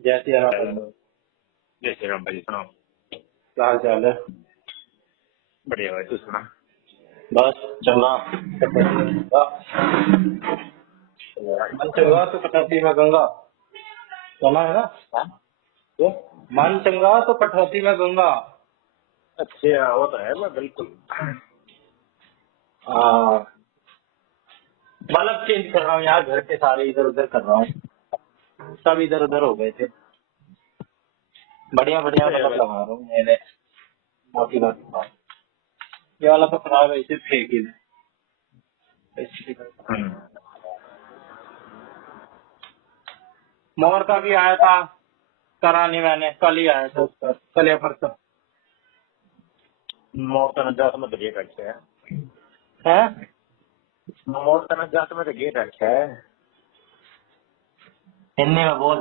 जय श्री राम। जय श्री राम भाई, सुनाओ। क्या हाल चाल है? बढ़िया भाई, तू सुना। बस चंगा। मन चंगा तो कटौती में गंगा, सुना है ना? हाँ? तो मन चंगा तो कटौती में गंगा। अच्छा, वो तो है मैं बिल्कुल। हाँ, मतलब चेंज कर रहा हूँ यार, घर के सारे इधर उधर कर रहा हूँ, सब इधर उधर हो गए थे। बढ़िया बढ़िया सही है मतलब भाई। लगा रहा हूँ मैंने, मोटी मोटी। ये वाला तो खराब है, इसे फेंक ही दे। हम्म। मोर का भी आया था, करानी मैंने कल ही आया था उसका, कल या परसों मोर जात में तो गेट रखे है। है। मोर जात में तो गेट रखे है। हिंदी में बोल।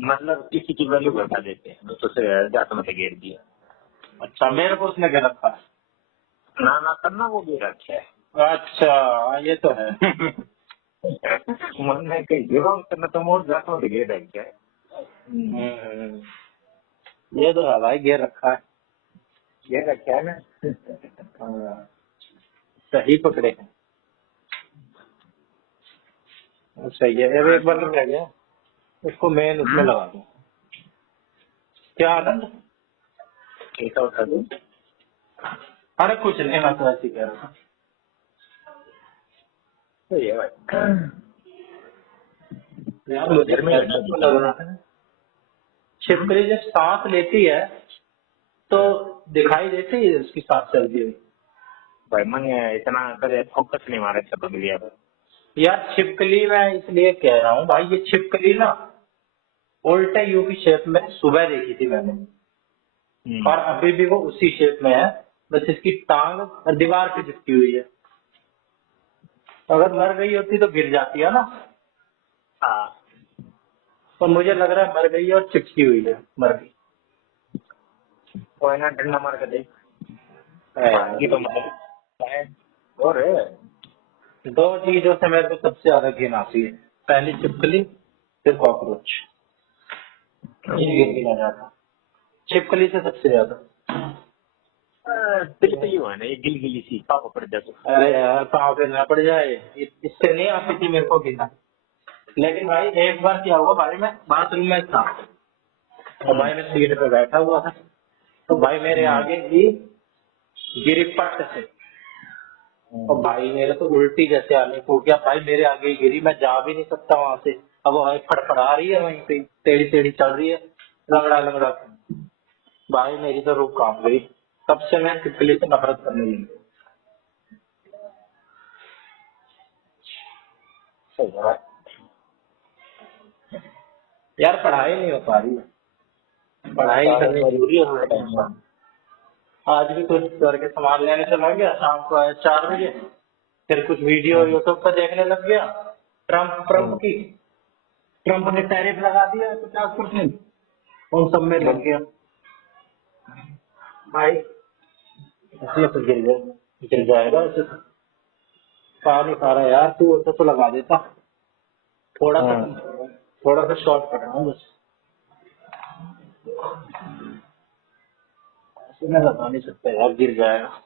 मतलब किसी की वैल्यू बता देते हैं तो जात में तो गेट दिया। अच्छा, मेरे को उसने क्या रखा है? ना ना करना, वो गेट रखे है। अच्छा, ये तो है। मन में कहीं जीवन करना तो मोर जात में तो गेट रखे है। हम्म, ये तो है भाई, घेर रखा है। गेट रखे है ना। हाँ, सही पकड़े हैं। सही है। अब एक बार रह गया, उसको मेन उसमें लगा दूं। क्या आनंद? कैसा होता है? अरे कुछ नहीं, मैं तो ऐसे ही कह रहा था सही है भाई। यार। मुझे घर में ऐसा लड़का क्यों दिखा। लग रहा है, छिपकली जब सांस लेती है तो दिखाई देती है उसकी सांस चलती हुई। भाई मैंने इतना कभी फोकस नहीं मारा था बगलिया पर। यार छिपकली, मैं इसलिए कह रहा हूँ भाई, ये छिपकली ना उल्टे यू की शेप में सुबह देखी थी मैंने, और अभी भी वो उसी शेप में है, बस इसकी टांग और दीवार पे चिपकी हुई है। अगर मर गई होती तो गिर जाती है ना, हाँ, तो मुझे लग रहा है मर गई है और चिपकी हुई है, मर गई कोई ना, डंडा मार के देख। है भागी तो यार। मतलब है। और दो चीजों से मेरे को सबसे ज्यादा घिन आती है, पहली छिपकली, फिर कॉकरोच। ये गिना जाता छिपकली से सबसे ज्यादा। तेरे तो ये हुआ ना, ये गिल गिली सी पापा पड़ जाते। अरे यार, पाँव पे ना पड़ जाए, इससे नहीं आती थी मेरे को घिना। लेकिन भाई एक बार क्या हुआ भाई, मैं बाथरूम में था और भाई मैं सीट पे बैठा हुआ था, तो भाई मेरे आगे ही गिरी पट से, और भाई मेरे तो उल्टी जैसे आने को गया भाई, मेरे आगे ही गिरी, मैं जा भी नहीं सकता वहां से। अब वो भाई फड़फड़ा रही है वहीं पे, टेढ़ी टेढ़ी चल रही है, लंगड़ा लंगड़ा। भाई मेरी तो रूह कांप गई, तब से मैं छिपकली से नफरत करने लगी। सही है भाई। यार पढ़ाई नहीं हो पा रही है, पढ़ाई करनी जरूरी है थोड़ा टाइम का। आज भी कुछ करके सामान लेने चला गया, शाम को आया 4 बजे, फिर कुछ वीडियो यूट्यूब पर देखने लग गया, ट्रम्प ट्रम्प की। ट्रम्प ने टैरिफ लगा दिया 50%, उन सब में लग गया भाई। इसमें तो गिर जाएगा ऐसे तो। पा नहीं पा रहा यार, तू होता तो लगा देता। थोड़ा सा कम कर रहा हूँ, थोड़ा सा शॉर्ट कर रहा हूँ बस, ऐसे मैं लगा नहीं सकता यार, गिर जाएगा।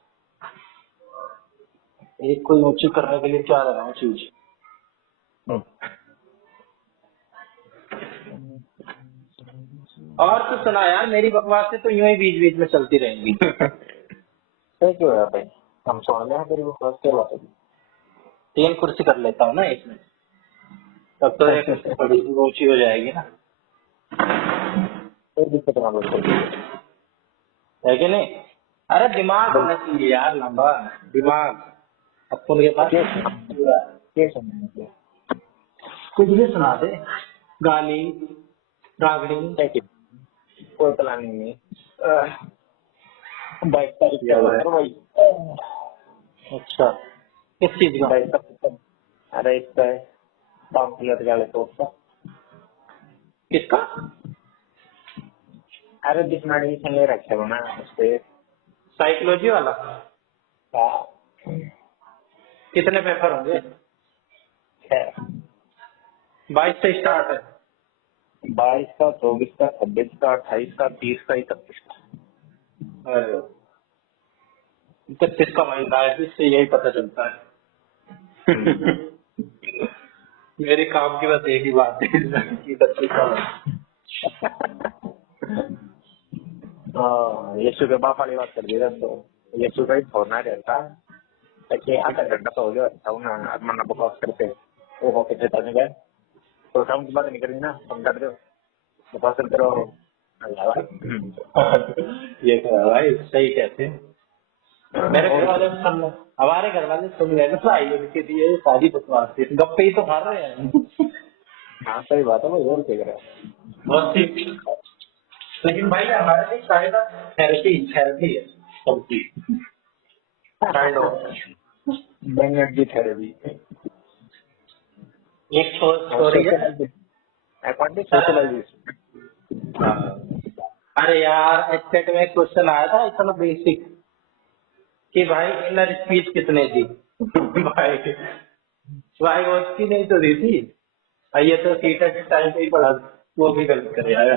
एक कोई ऊंची करने के लिए क्या लगाऊं चीज। और तो सुना यार, मेरी बकवासें तो यूं ही बीच बीच में चलती रहेंगी। सही क्यों है भाई? हम सोच रहे हैं तेरी वो फर्स्ट क्या बात है? 3 कुर्सी कर लेता हूँ ना इसमें, तब तो एक थोड़ी सी ऊंची हो जाएगी ना, कोई दिक्कत ना बोल। है कि नहीं? अरे दिमाग होना चाहिए यार, लंबा दिमाग अपन के पास क्या सुना? पूरा है। क्या सुना? कुछ भी सुना दे, गाली रागड़ी क्या कि कोई प्लानिंग नहीं। बाइक तारीख किया कर हुआ रहा है। था भाई। अच्छा, किस चीज का? बाइक का। अरे इसका है, पाँच वाले तो उसका। किसका? अरे जितना एडमिशन ले रखे हो ना उससे। साइकोलॉजी वाला? हाँ, कितने पेपर होंगे? है। 22 से स्टार्ट है। 22 का, 24 का, 26 का, 28 का, 30 का, 31 का। अरे 31 का महीना है, इससे यही पता चलता है। मेरे काम की बस एक ही बात है कि 31 का महीना। यशु के बाप वाली बात कर दी तो यशु का ही छोड़ना रहता है ताकि आधा घंटा तो हो गया ना मन बकवास करते वो होके चेता नहीं गए तो काम की बात नहीं करनी ना तुम कर दो बकवास करो। ये तो है भाई, सही कहते हैं। मेरे घर वाले भी सुन, हमारे घर वाले सुन रहे हैं भाई, उनके लिए सारी बकवास थी, गप्पे ही तो खा रहे हैं। हाँ सही बात है भाई और क्या करें। बहुत ठीक। लेकिन भाई हमारे लिए शायद थेरेपी थेरेपी है सबकी, काइंड ऑफ। बैंगन की थेरेपी एक स्टोरी है। सोशलाइजेशन। हाँ। अरे यार एस्टेट में क्वेश्चन आया था इतना बेसिक कि भाई इनर स्पीच कितने थी। भाई भाई वो उसकी नहीं तो दी थी। ये तो सीटा के टाइम पे ही पढ़ा, वो भी गलत कर आया।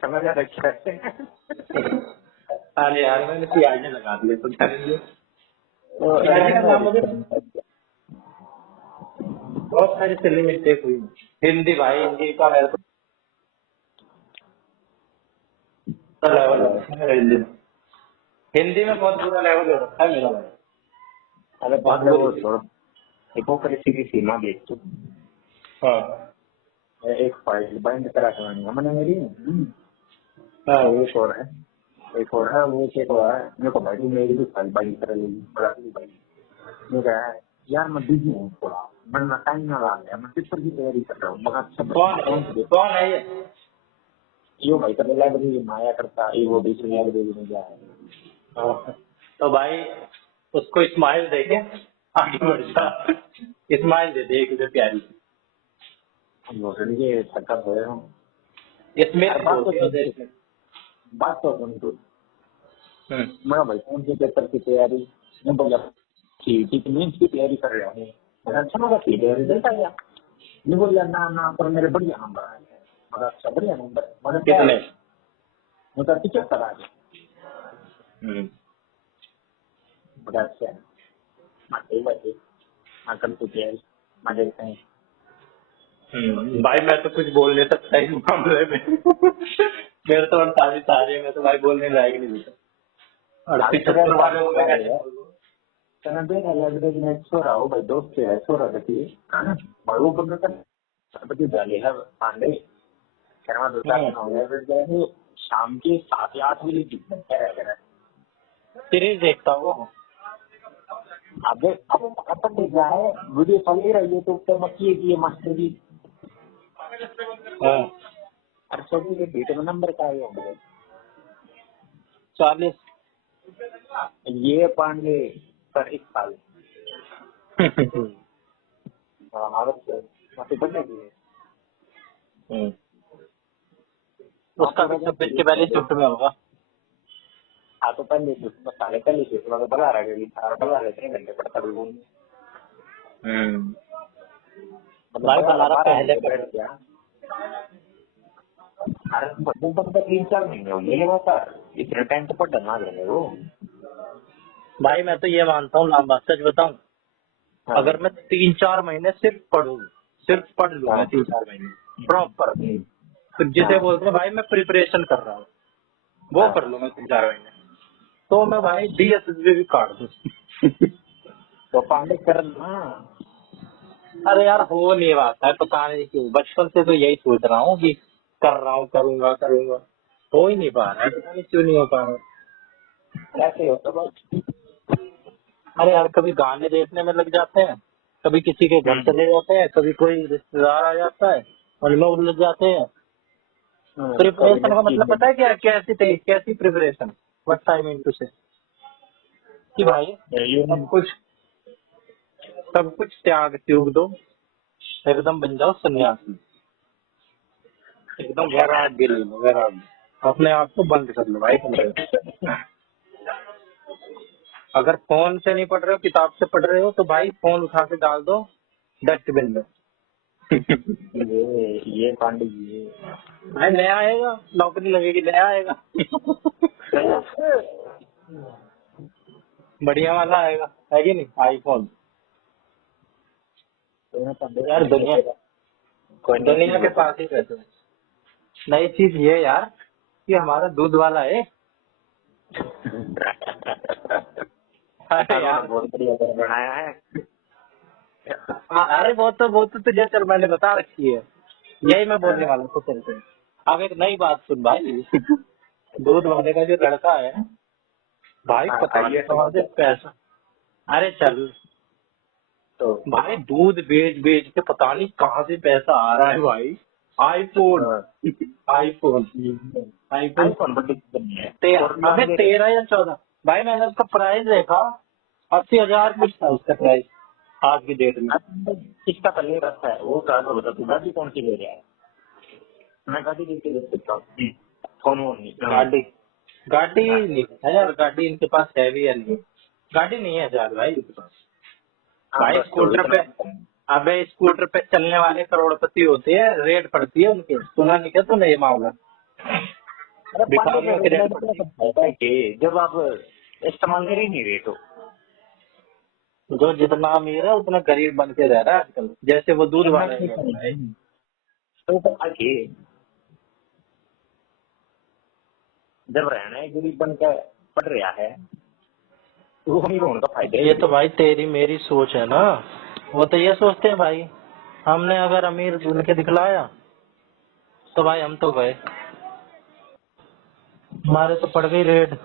समझ आ रखा है। अरे यार मैंने प्याज लगा दिए तो करेंगे। प्याज का नाम मुझे बहुत सारी सिली मिस्टेक हुई। हिंदी भाई, हिंदी का मेरे को लेवल हो रखा है। हिंदी में बहुत बुरा लेवल हो रखा है मेरा भाई। अरे बहुत वो बुरी। छोड़ हिपोक्रेसी की सीमा देख तू। हाँ एक फाइल बाइंड करा करवानी मैंने मेरी हाँ एक और है वो चेक हुआ है मेरे को भाई मेरी भी फाइल बाइंड करा लेगी बड़ा भाई मैं कहा यार मैं बिजी हूँ थोड़ा मैं टाइम ना लगा गया मैं पेपर की तैयारी कर रहा हूँ मगर सब कौन है ये? यो भाई कर लाइब्रेरी माया करता ये वो दूसरी लाइब्रेरी में जा हाँ। तो भाई उसको स्माइल देके आगे बढ़ जा। स्माइल दे दे एक प्यारी। हम ये थका हुए हम इसमें बात तो सुन तू मैं भाई कौन से पेपर की तैयारी मैं बोला सीईटी की नीट की तैयारी कर रहा हूँ मैंने अच्छा लगा सीईटी रिजल्ट आया मैं बोल यार ना पर मेरे बढ़िया नंबर आए मगर अच्छा बढ़िया नंबर मैंने कितने? मतलब 75 आ गए बड़ा अच्छा है माते बाते आकर तो तैयारी मजे से भाई मैं तो कुछ बोल नहीं सकता इस मामले में। मेरे तो 48 आ रही है, मैं तो भाई बोलने लायक नहीं होता। 78 वाले हो गए कैसे बोल दो? लाइब्रेरी में छोरा हो भाई दोस्त है छोरा देखिए और वो बंदा सरपति जाली है पांडे शर्मा लाइब्रेरी शाम के 7 या 8 बजे दिखता सीरीज देखता हूँ। अब अपन देख रहा है वीडियो चल ही रही है तो क्या मत ये मास्टर जी हाँ 48 के डेट में नंबर का है 40। ये पांडे सर 1 साल उसका भी 26 के पहले शिफ्ट में होगा। हाँ तो पहले साढ़े पहले शिफ्ट में बता रहा है 3 घंटे पड़ता है भाई बता रहा पहले बैठ गया अरे 3-4 महीने हो गए होता इतने टाइम तो पढ़ना ना देने वो भाई मैं तो ये मानता हूँ, लाम बात सच बताऊं, अगर मैं 3-4 महीने सिर्फ पढ़ूं, सिर्फ पढ़ लूँ मैं 3-4 महीने प्रॉपर, तो जिसे बोलते हैं भाई मैं प्रिपरेशन कर रहा हूँ, वो कर लूँ मैं 3-4 महीने, तो मैं भाई DSSB भी काट दूँ। तो पांडे करना अरे यार हो नहीं रहा है, पता नहीं क्यों, बचपन से तो यही सोच रहा हूँ कि कर रहा हूँ, करूंगा करूंगा, हो ही नहीं पा रहा है, पता नहीं क्यों नहीं हो पा रहा। कैसे होता भाई अरे यार कभी गाने देखने में लग जाते हैं, कभी किसी के घर चले जाते हैं, कभी कोई रिश्तेदार आ जाता है उनमें उलझ जाते हैं। प्रिपरेशन का मतलब पता है क्या? कैसी preparation, what I mean to say, कि भाई सब कुछ त्याग त्याग दो, एकदम बन जाओ सन्यासी, एकदम वैराग्य ले लो, वैराग्य, अपने आप को बंद कर लो भाई कमरे में। अगर फोन से नहीं पढ़ रहे हो, किताब से पढ़ रहे हो, तो भाई फोन उठा के डाल दो, डस्टबिन में। ये पांडे ये भाई नया आएगा, नौकरी लगेगी, नया आएगा। बढ़िया वाला आएगा, है कि नहीं? आईफोन। यार दुनिया के पास ही पैसे हैं। नई चीज ये यार कि हमारा दूध वाला है। अरे यार बहुत बढ़िया घर बनाया है। अरे वो तो तुझे चल मैंने बता रखी है, यही मैं बोलने वाला था तेरे से। अब एक नई बात सुन भाई। दूध वाले का जो लड़का है भाई, पता नहीं कहाँ से पैसा। अरे चल, तो भाई दूध बेच बेच के पता नहीं कहाँ से पैसा आ रहा है भाई। आईफोन, आईफोन, आईफोन आईफोन बड़ी कंपनी है। अबे 13 या 14। भाई मैंने उसका प्राइस देखा, 80,000 कुछ था उसका प्राइस आज की डेट में। किसका पहले रखा है वो कहा होता तू गाड़ी कौन सी ले रहा है? मैं गाड़ी देख के देख सकता हूँ। फोन वोन नहीं गाड़ी गाड़ी नहीं है यार, गाड़ी इनके पास है भी या नहीं? गाड़ी नहीं है यार भाई इनके पास। भाई स्कूटर पे, अबे स्कूटर पे चलने वाले करोड़पति होते हैं, रेट पड़ती है उनके। सुना नहीं क्या तूने ये मामला? भिखारियों की रेट पड़ती है। जब आप इस्तेमाल कर ही नहीं रहे तो जो जितना अमीर है उतना गरीब बन के रह रहा है आजकल, जैसे वो दूध वाले हैं। जब रहना है गरीब बन के पड़ रहा है तो अमीर होने का फायदा है। ये तो भाई तेरी मेरी सोच है ना। वो तो ये सोचते हैं भाई, हमने अगर अमीर बन के दिखलाया तो भाई हम तो गए, हमारे तो पड़ गई रेट।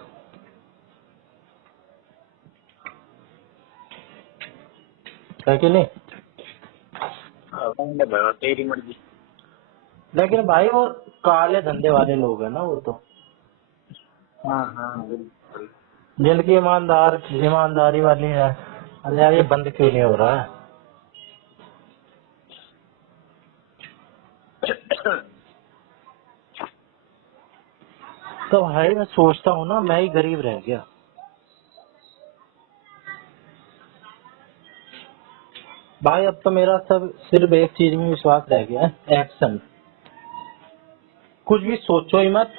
है कि नहीं? तेरी मर्जी। लेकिन भाई वो काले धंधे वाले लोग हैं ना वो तो, हाँ हाँ बिल्कुल। जिनकी ईमानदारी वाली है। अरे यार ये बंद क्यों नहीं हो रहा है? तो भाई मैं सोचता हूँ ना, मैं ही गरीब रह गया। भाई अब तो मेरा सब सिर्फ एक चीज में विश्वास रह गया है, एक्शन। कुछ भी सोचो ही मत।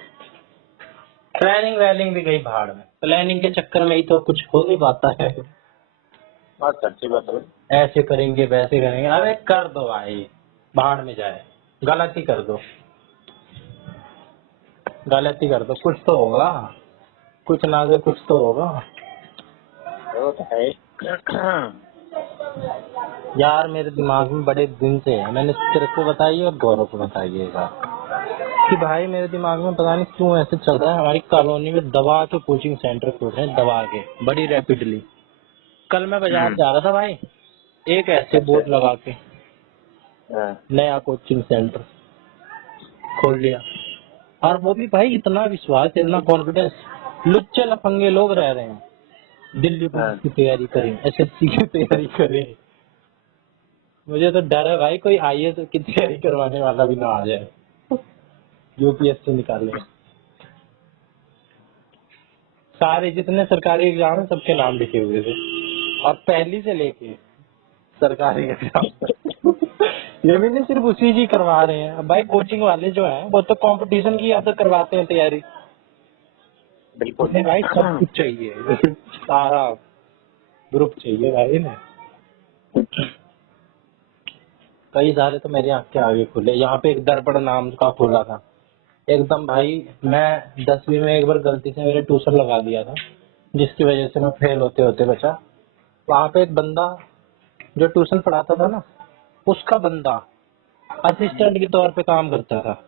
प्लानिंग वैलिंग भी गई भाड़ में, प्लानिंग के चक्कर में ही तो कुछ हो नहीं पाता है। बात सच्ची बात है। ऐसे करेंगे वैसे करेंगे, अरे कर दो भाई, भाड़ में जाए। गलती कर दो, गलती कर दो, कुछ तो होगा, कुछ ना तो कुछ तो होगा। वो तो है। यार मेरे दिमाग में बड़े दिन से है, मैंने तेरे को बताई और गौरव को बताई है बात कि भाई मेरे दिमाग में पता नहीं क्यों ऐसे चल रहा है, हमारी कॉलोनी में दबा के कोचिंग सेंटर खोल रहे हैं, दबा के बड़ी रैपिडली। कल मैं बाजार जा रहा था भाई, एक ऐसे बोर्ड लगा के नया कोचिंग सेंटर खोल लिया। और वो भी भाई इतना विश्वास, इतना कॉन्फिडेंस। लुच्चे लफंगे लोग रह रहे हैं, दिल्ली पुलिस की तैयारी करें, एसएससी की तैयारी करें। मुझे तो डर है भाई कोई आईएएस की तैयारी करवाने वाला भी ना आ जाए, यूपीएससी निकाले। सारे जितने सरकारी एग्जाम है सबके नाम लिखे हुए थे, और पहली से लेके सरकारी एग्जाम तक। ये भी नहीं सिर्फ उसी जी करवा रहे हैं, अब भाई कोचिंग वाले जो हैं वो तो कंपटीशन की याद करवाते हैं तैयारी। बिल्कुल उन्हें भाई सब कुछ चाहिए, सारा ग्रुप चाहिए भाई ने। कई सारे तो मेरी आंख के आगे खुले। यहाँ पे एक दर्पण नाम का खोला था, एकदम भाई। मैं 10वीं में एक बार गलती से मेरे ट्यूशन लगा दिया था, जिसकी वजह से मैं फेल होते होते बचा। वहाँ पे एक बंदा जो ट्यूशन पढ़ाता था ना, उसका बंदा असिस्टेंट के तौर पे काम करता था।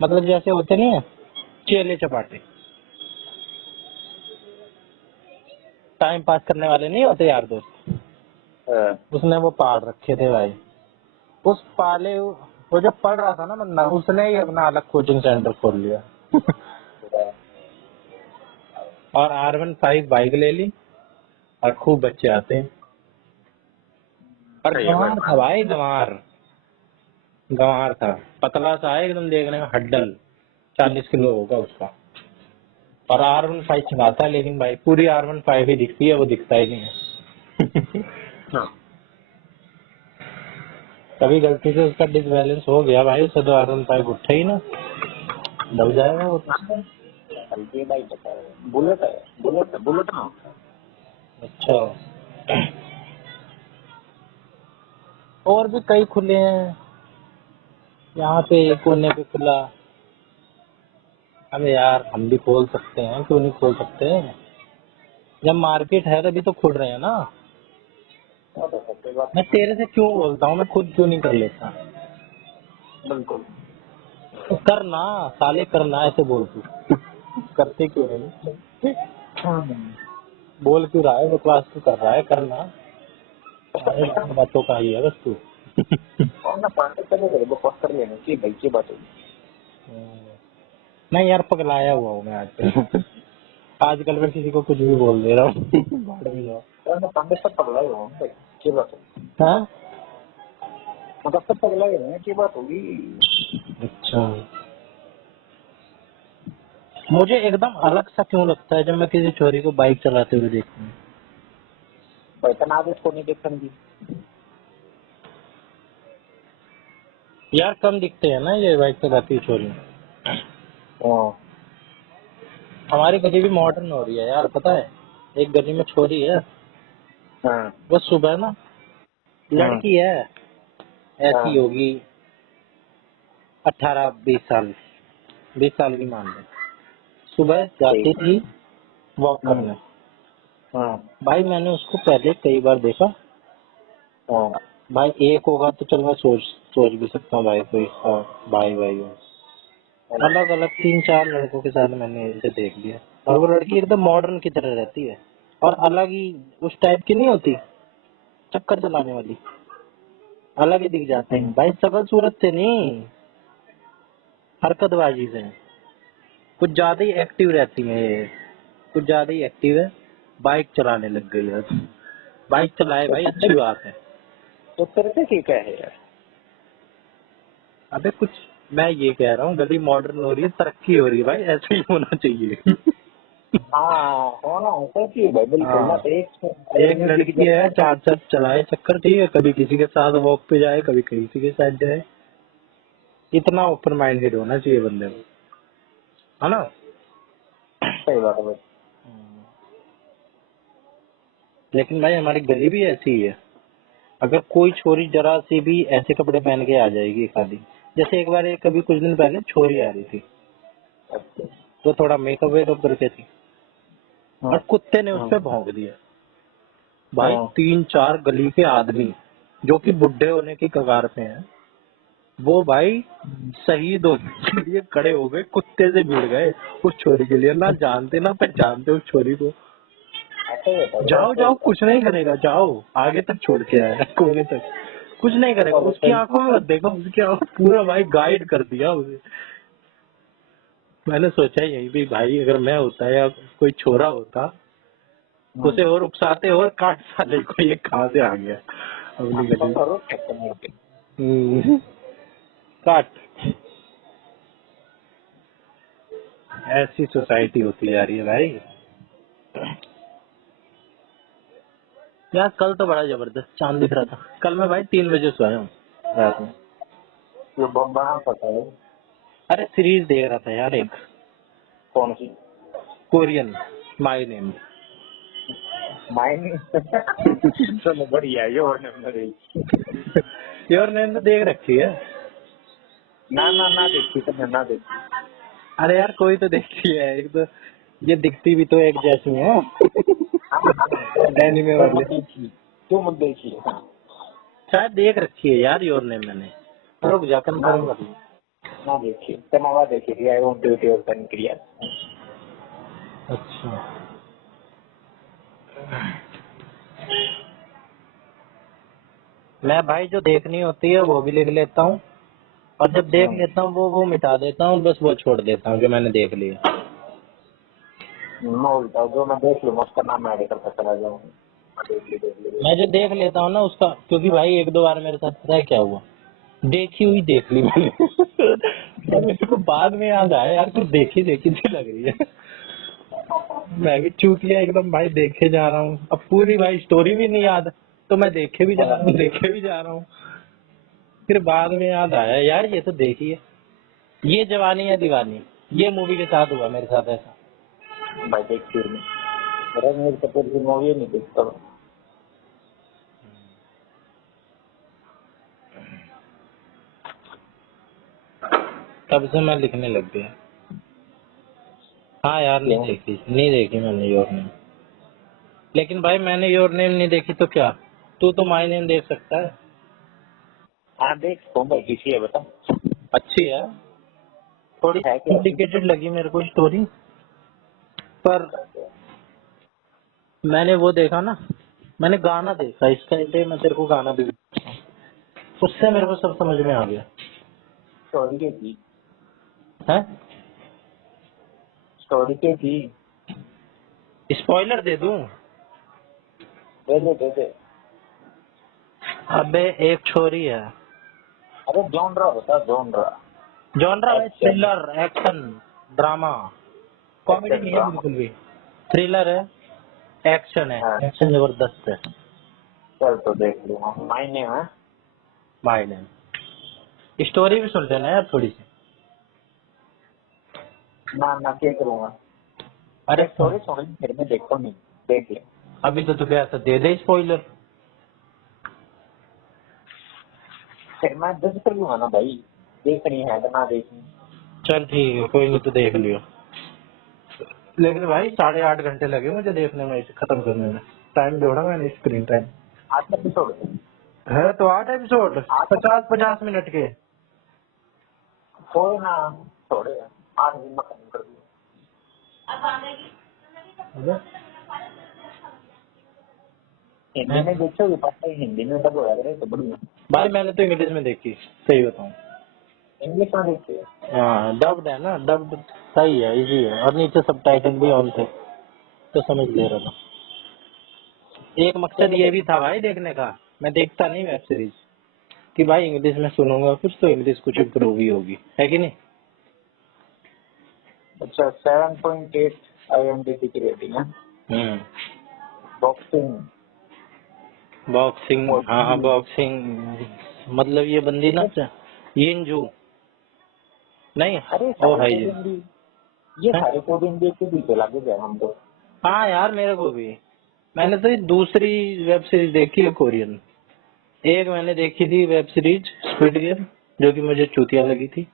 मतलब जैसे होते नहीं है चेले चपाटे, टाइम पास करने वाले नहीं होते यार दोस्त, उसने वो पाल रखे थे भाई। उस पाले वो जब पढ़ रहा था ना बंदा, उसने ही अपना अलग कोचिंग सेंटर खोल लिया। और R15 बाइक ले ली, और खूब बच्चे आते हैं। और गंवार था भाई, गंवार गंवार था, पतला सा है एकदम, देखने में हड्डल, 40 किलो होगा उसका। और R15 चलाता है, लेकिन भाई पूरी R15 ही दिखती है, वो दिखता ही नहीं है। कभी गलती से उसका डिसबैलेंस हो गया भाई, उसे तो R15 उठे ही ना, दब जाएगा वो तो। हल्की बाइक बता रहे हैं। बुलेट है, बुलेट है, बुलेट ना। अच्छा, और भी कई खुले हैं यहाँ पे, एक कोने पे खुला। अबे यार हम भी खोल सकते हैं, क्यों नहीं खोल सकते? जब मार्केट है तभी तो खुल रहे हैं ना। क्या तो सबके बात। मैं तेरे से क्यों बोलता हूँ, मैं खुद क्यों नहीं कर लेता? बिल्कुल। तो करना साले, करना ऐसे बोल तू। करते क्यों नहीं? बोल क्यों रहा है, बकवास क्यों कर रहा है? करना सारे बातों का ही है बस तू। और ना पार्टी करने के लिए बकवास कर लेना चाहिए भाई, की बात होगी। नहीं यार, पगलाया हुआ हूँ मैं आजकल। आजकल मैं किसी को कुछ भी बोल दे रहा हूँ। भाड़ में जाओ। और ना पांडे सब पगला ही हो भाई, की बात होगी। हाँ? मतलब सब पगला ही हो, की बात होगी। अच्छा, मुझे एकदम अलग सा क्यों लगता है जब मैं किसी छोरी को बाइक चलाते हुए देखता हूँ। भाई तना आदत को नहीं देख समझी। यार कम दिखते हैं ना ये बाइक चलाती हुई छोरी। हमारी गली भी मॉडर्न हो रही है यार, पता है? एक गली में छोरी है, हाँ वो सुबह ना, हाँ लड़की है, ऐसी हाँ होगी 18-20 साल, 20 साल की मान लो। सुबह जाती ठीक। थी वॉक करने। हाँ भाई मैंने उसको पहले कई बार देखा। हाँ भाई एक होगा तो चल मैं सोच सोच भी सकता हूँ भाई, कोई इसका भाई भाई हो। अलग अलग 3-4 लड़कों के साथ मैंने इसे देख लिया, और वो लड़की एकदम मॉडर्न की तरह रहती है, और अलग ही उस टाइप की नहीं होती, चक्कर चलाने वाली। अलग ही दिख जाते हैं भाई, शकल सूरत से नहीं, हरकतबाजी से। कुछ ज्यादा ही एक्टिव रहती है ये, कुछ ज्यादा ही एक्टिव है। बाइक चलाने लग गई है। बाइक चलाए भाई, अच्छी बात है। तो तेरे से क्या है यार। अबे कुछ, मैं ये कह रहा हूँ गली मॉडर्न हो रही है, तरक्की हो रही है भाई, ऐसे ही होना चाहिए। हाँ होना होता चाहिए भाई, बिल्कुल ना। हाँ, तो एक लड़की है, 4 चलाए चक्कर, ठीक है, कभी किसी के साथ वॉक पे जाए, कभी किसी के साथ जाए। इतना ओपन माइंडेड होना चाहिए बंदे को, है ना? सही बात है भाई। लेकिन भाई हमारी गली भी ऐसी ही है। अगर कोई छोरी जरा सी भी ऐसे कपड़े पहन के आ जाएगी खाली, जैसे एक बार कभी कुछ दिन पहले छोरी आ रही थी, अच्छा। तो थोड़ा मेकअप वेकअप करके थी, हाँ और कुत्ते ने उस हाँ पर भौंक दिया। भाई हाँ 3-4 गली के आदमी जो कि बुढ़े होने की कगार पे हैं, वो भाई शहीद होने के लिए खड़े हो गए, कुत्ते से भिड़ गए उस छोरी के लिए, ना जानते ना पहचानते उस छोरी को। ऐसा ही होता है भाई, जाओ ऐसा ही जाओ, होता कुछ नहीं करेगा, जाओ आगे तक छोड़ के आया, कोने तक, कुछ नहीं करेगा। उसकी है। आंखों में मत देखो, उसकी आंखों पूरा भाई गाइड कर दिया उसे। मैंने सोचा यही भी भाई, अगर मैं होता या कोई छोरा होता, उसे और उकसाते और काट साले को, ये कहाँ से आ गया अपनी गली में। करो क्या करना है। काट। ऐसी सोसाइटी होती जा रही है भाई। यार कल तो बड़ा जबरदस्त चांद दिख रहा था। कल मैं भाई 3 बजे सोया हूँ रात में। ये बहुत बड़ा पता है। अरे सीरीज देख रहा था यार, एक कौन सी। Korean, my name. माइनिंग। चलो बढ़िया है, ये और नंबर है। योर नेम तो देख रखी है। ना ना ना देखी तो मैं ना देखी। अरे यार कोई तो देखी है, एक तो ये दिखती भी तो एक जैसी है। हाँ हाँ एनिमे तो वाले। मत देखी, तो मत देखी। शायद देख रखी है यार योर नेम मैंने, रुक जा ना कंफर्म कर लूं। ना देखी तो नवा देखी। I want to your son क्रिया। अच्छा, मैं भाई जो देखनी होती है वो भी लिख लेता हूँ, और जब देख लेता हूँ वो मिटा देता हूँ, बस वो छोड़ देता हूँ जो मैंने देख लिया। मैं उल्टा जो मैं देख लूँ उसका नाम ऐड करता चला जाऊंगा। देख ली। मैं जो देख लेता हूँ ना उसका, क्योंकि भाई 1-2 बार मेरे साथ पता है क्या हुआ, देखी हुई देख ली मैंने। और मेरे को बाद में याद आया यार कुछ देखी देखी सी लग रही है। मैं भी चूतिया एकदम भाई, देखे जा रहा हूँ, अब पूरी भाई स्टोरी भी नहीं याद, तो मैं देखे भी जा रहा हूँ, देखे भी जा रहा हूँ। फिर बाद में याद आया यार ये तो देखिए, ये जवानी है दीवानी, ये मूवी के साथ हुआ मेरे साथ ऐसा। भाई देख फिल्म रणवीर कपूर की मूवी नहीं देखता हूँ। तब से मैं लिखने लग गया। हाँ यार नहीं देखी मैंने योर नेम। लेकिन भाई मैंने योर नेम नहीं देखी तो क्या, तू तो माय नेम देख सकता है। हाँ देख कौन भाई किसी है बता। अच्छी है, थोड़ी है क्या? कॉम्प्लिकेटेड लगी मेरे को स्टोरी, पर मैंने वो देखा ना, मैंने गाना देखा इसका, इसलिए मैं तेरे को गाना भी, उससे मेरे को सब समझ में आ गया स्टोरी क्या थी? है। स्टोरी क्या थी? स्पॉइलर दे दूं? दे दे। अबे एक छोरी है। अरे जॉनरा बता जॉनरा। जॉनरा है action thriller, action, drama, comedy action नहीं है ड्रामा। बिल्कुल भी, थ्रिलर है, एक्शन है, हाँ एक्शन जबरदस्त है। चल तो देख लूंगा माय नेम है। माय नेम, स्टोरी भी सुन लेना यार थोड़ी सी। ना क्या करूंगा। अरे स्टोरी सुन फिर मैं देखता नहीं देख ले। अभी तो तुझे ऐसा दे दे स्पॉइलर। फिर मैं जज कर लूंगा ना भाई, देखनी है तो ना देखनी। चल ठीक है, कोई नहीं, तो देख लियो। लेकिन भाई 8.5 घंटे लगे मुझे देखने में, इसे खत्म करने में। टाइम जोड़ा मैंने, स्क्रीन टाइम आज एपिसोड है तो 8 एपिसोड, आज 50-50 मिनट के। कोई ना थोड़े आज दिन में खत्म कर दिया। अबे, हिंदी में देखोगे पता है हिंदी में डब लग रहे तो बढ़िया। भाई मैंने तो इंग्लिश में देखी, सही बताऊं। इंग्लिश में देखते हैं। हाँ डब्ड है ना, डब्ड सही है, इजी है, और नीचे सबटाइटल भी ऑन थे तो समझ ले रहा था। एक मकसद चलो ये भी था भाई देखने का, मैं देखता नहीं वेब सीरीज, कि भाई इंग्लिश में सुनूंगा कुछ तो इंग्लिश कुछ इम्प्रूव ही होगी, है कि नहीं। अच्छा 7.8 IMDb की रेटिंग है। बॉक्सिंग बॉक्सिंग, हाँ हाँ बॉक्सिंग, मतलब ये बंदी ना यिंजू नहीं, अरे ओ सारे भाई जी कोडिंग भी ये है? सारे कोडिंग देख के पीछे लगे गए हम तो। हाँ यार मेरे को भी, मैंने तो ये दूसरी वेब सीरीज देखी है कोरियन। एक मैंने देखी थी वेब सीरीज स्क्विड गेम, जो कि मुझे चूतिया लगी थी,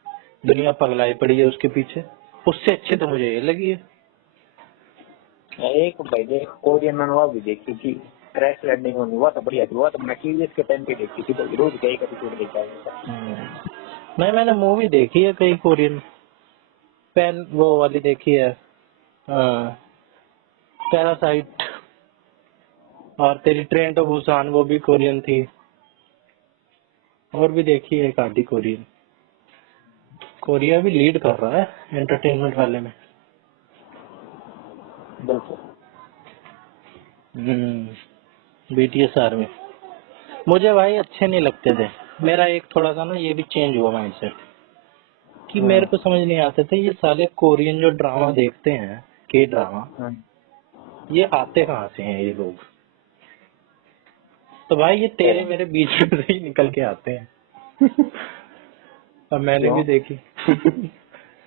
दुनिया पगलाई पड़ी है उसके पीछे, उससे अच्छी तो मुझे ये लगी है। एक भाई देख कोरियन मनवा भी देखी थी क्रैश लैंडिंग होनी हुआ तो बढ़िया थी। हुआ तो मैं टीवीएस के टाइम पे देखी थी तो रोज का एक एपिसोड देखा है। नहीं मैंने मूवी देखी है कई कोरियन, पेन वो वाली देखी है, पैरासाइट, और तेरी ट्रेन टू बुसान वो भी कोरियन थी, और भी देखी है एक आधी कोरियन। कोरिया भी लीड कर रहा है एंटरटेनमेंट वाले में। बिल्कुल बीटीएस आर्मी मुझे भाई अच्छे नहीं लगते थे। मेरा एक थोड़ा सा ना ये भी चेंज हुआ माइंडसेट, कि मेरे को समझ नहीं आते थे ये साले कोरियन जो ड्रामा देखते हैं, के ड्रामा, ये आते कहाँ से हैं ये लोग। तो भाई ये तेरे मेरे बीच में से ही निकल के आते हैं। अब मैंने भी देखी।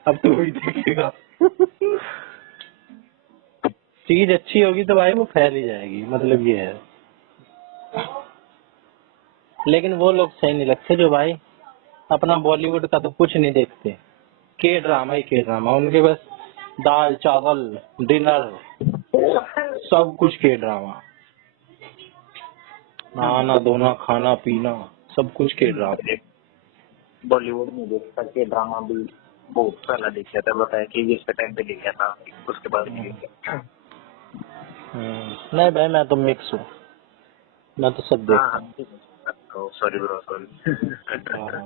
अब तो कोई देखेगा। चीज अच्छी होगी तो भाई वो फैल ही जाएगी, मतलब ये है। लेकिन वो लोग सही नहीं लगते जो भाई अपना बॉलीवुड का तो कुछ नहीं देखते, के ड्रामा ही के ड्रामा, उनके बस दाल चावल डिनर सब कुछ के ड्रामा, नहाना धोना खाना पीना सब कुछ के ड्रामा। बॉलीवुड में देखा के ड्रामा भी बहुत पहला देखा था। बताया कि इसके टाइम पे देखा था उसके बाद नहीं देखा। नहीं भाई मैं तो मिक्स हूँ, मैं तो सब देखता हूँ। हाँ सॉरी ब्रो सॉरी। हाँ।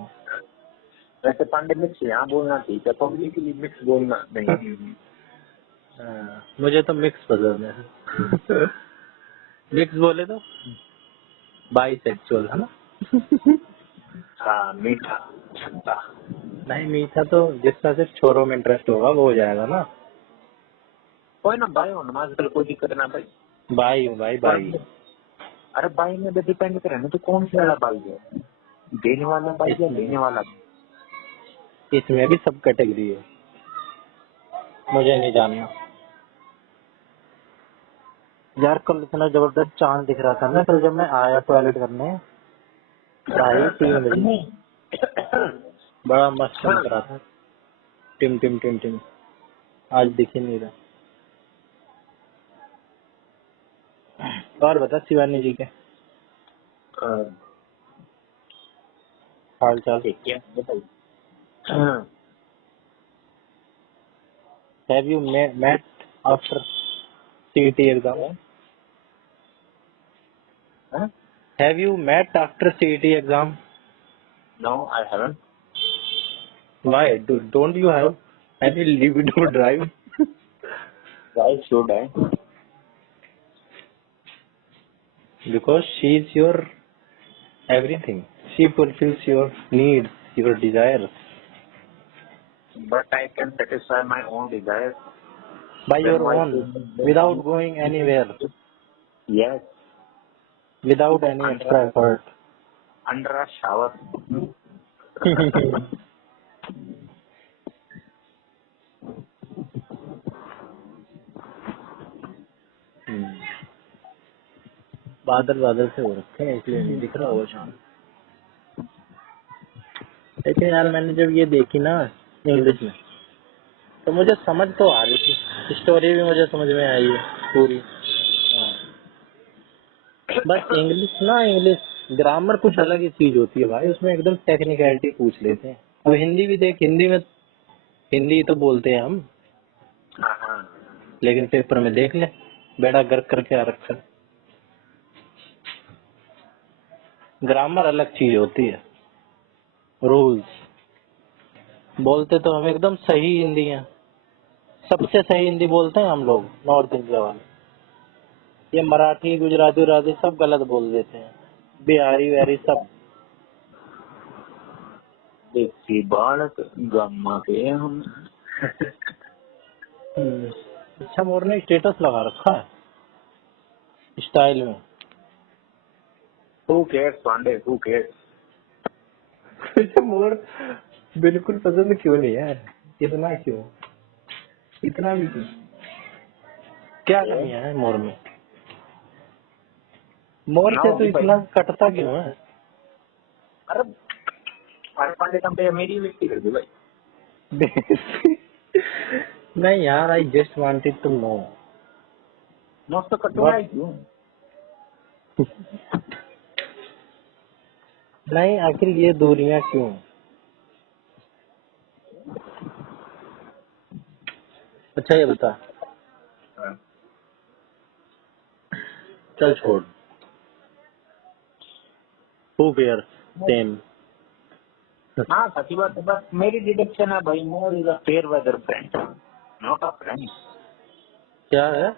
वैसे पांडे मिक्स यहाँ बोलना ठीक है पब्लिक के लिए मिक्स बोलना नहीं। मुझे तो मिक्स पसंद है। मिक्स बोले तो बाई सेक्सुअल है ना। हाँ मीठा छंता। नहीं मीठा तो जिसका सिर्फ छोरों में इंटरेस्ट होगा वो हो जाएगा ना। कोई ना भाई हो नमाज कल कोई दिक्कत ना भाई। भाई हूँ भाई, भाई। अरे भाई में डिपेंड करे ना तो कौन सा वाला भाई है। देने वाला भाई या लेने वाला? इसमें भी सब कैटेगरी है, मुझे नहीं जानना। यार कल इतना जबरदस्त चांद दिख रहा था ना, कल जब मैं आया टॉयलेट करने 2:30-3 बजे, बड़ा मस्त चमक रहा था, टिम टिम टिम टिम। आज दिख ही नहीं रहा। और बता शिवानी जी के हाल चाल। क्या बताइए? Have you met after CET exam? Have you met after CET exam? No, I haven't. Why? Don't you have any libido drive? Why should I? Because she is your everything. She fulfills your needs, your desires. But I can satisfy my own desires. By Then your why own, should I- without going anywhere, Yes, without any extra effort. under a shower. बादल बादल से हो रखे हैं इसलिए नहीं दिख रहा वो शाम। लेकिन यार मैंने जब ये देखी ना इंग्लिश में, तो मुझे समझ तो आ रही थी, स्टोरी भी मुझे समझ में आई है पूरी। बस इंग्लिश ना, इंग्लिश ग्रामर कुछ अलग ही चीज होती है भाई, उसमें एकदम टेक्निकलिटी पूछ लेते हैं। अब हिंदी भी देख, हिंदी में हिंदी तो बोलते हैं हम, हाँ, लेकिन पेपर में देख ले बेड़ा गर्क करके आ रखा है। ग्रामर अलग चीज होती है, रूल्स बोलते तो हम एकदम सही हिंदी है, सबसे सही हिंदी बोलते हैं हम लोग नॉर्थ इंडिया वाले। ये मराठी गुजराती उराती सब गलत बोल देते हैं, बिहारी वहारी सब। देसी बालक गम्मा के हम। अच्छा मोर ने स्टेटस लगा रखा है स्टाइल में। Who cares, Pandey? Who cares? तुझे मोर बिल्कुल पसंद क्यों नहीं है? इतना क्यों, इतना भी क्यों? क्या कमी है मोर में? मोर से तो इतना कटता क्यों है? अरे पांडे कंपे मेरी व्यक्ति कर दी भाई। नहीं यार, I just wanted to know. मस्त कटवाई क्यों? नहीं आखिर ये दूरियां क्यों? अच्छा ये बता, चल छोड़, हु केयर सेम। हाँ सच्ची बात है, बस मेरी डिडक्शन है भाई, more is a fair weather friend, not a friend. क्या है?